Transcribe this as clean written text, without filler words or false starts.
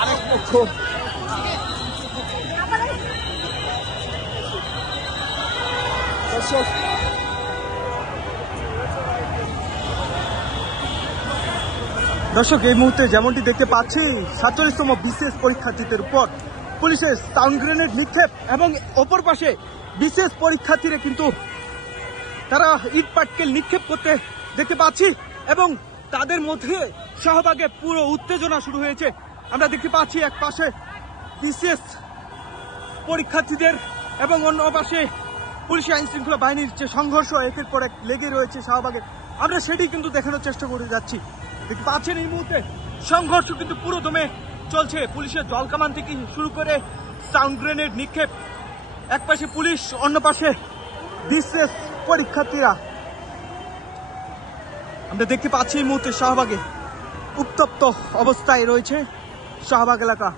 আরেক পক্ষ দর্শক, এই মুহূর্তে যেমনটি দেখতে পাচ্ছি 47তম বিশেষ পরীক্ষার্থীদের উপর পুলিশের সাউন্ড গ্রেনেড নিক্ষেপ এবং অপর পাশে বিশেষ পরীক্ষার্থীরা কিন্তু তারা ইট পাটকেল নিক্ষেপ করতে দেখতে পাচ্ছি এবং তাদের মধ্যে শাহবাগে পুরো উত্তেজনা শুরু হয়েছে। আমরা দেখতে পাচ্ছি এক পাশে বিশেষ পরীক্ষার্থীদের এবং অন্য পাশে পুলিশ আইন শৃঙ্খলা বাহিনীর যে সংঘর্ষ একের পর এক লেগে রয়েছে শাহবাগে, আমরা সেটি কিন্তু দেখানোর চেষ্টা করে যাচ্ছি। দেখতে পাচ্ছেন এই মুহূর্তে সংঘর্ষ কিন্তু পুরো দমে চলছে। পুলিশের জলকামান থেকে শুরু করে সাউন্ড গ্রেনেড নিক্ষেপ, এক পাশে পুলিশ অন্য পাশে বিশেষ পরীক্ষার্থীরা। আমরা দেখতে পাচ্ছি এই মুহূর্তে শাহবাগে উত্তপ্ত অবস্থায় রয়েছে শাহবাগ এলাকা।